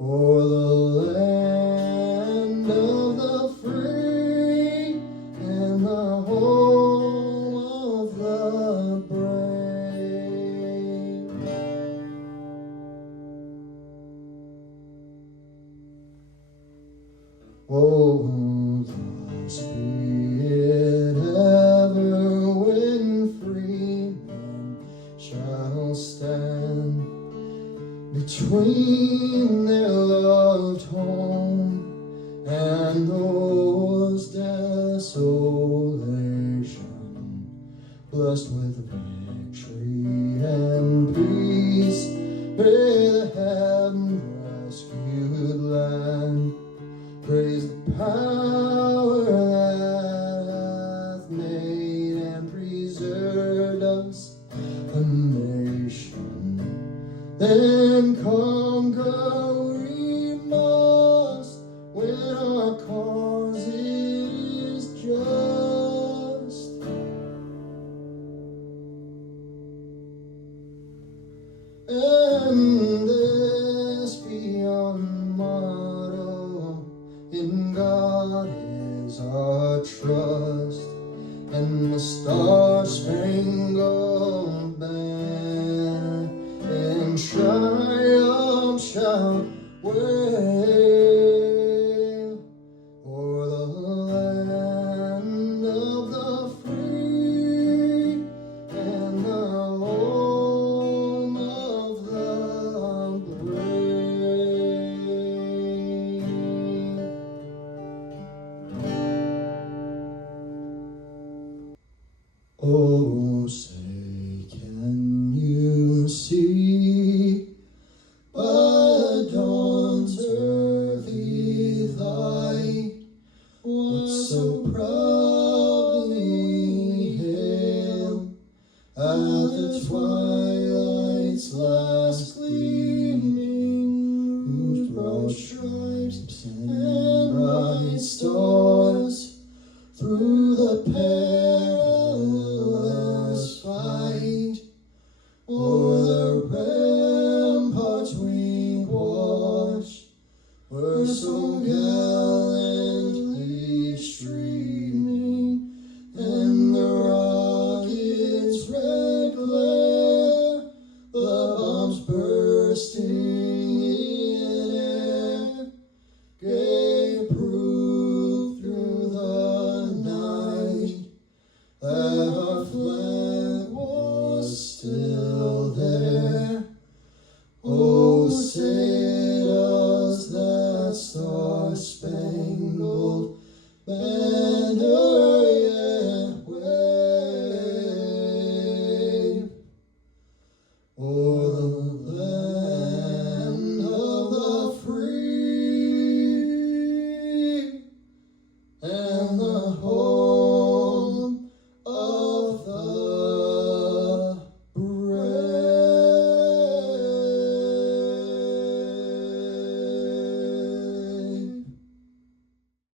o'er the land of the free and the home of the brave. Oh, thus be it ever when free men shall stand between their loved home and those desolation, blessed with victory and peace, may the heaven rescued land praise the power that hath made and preserved us a nation. Then conquer we must when our cause is just. And this be our motto: in God is our trust, and the star-spangled banner in triumph shall wave o'er the land of the free Oh, say, can you see by dawn's early light what so proudly hailed at the twilight's last gleaming, whose broad stripes and bright stars through the perilous fight o'er the ramparts we watched were so gallantly streaming, and the rocket's red glare, the bombs bursting in air, gave proof through the night that our flag was still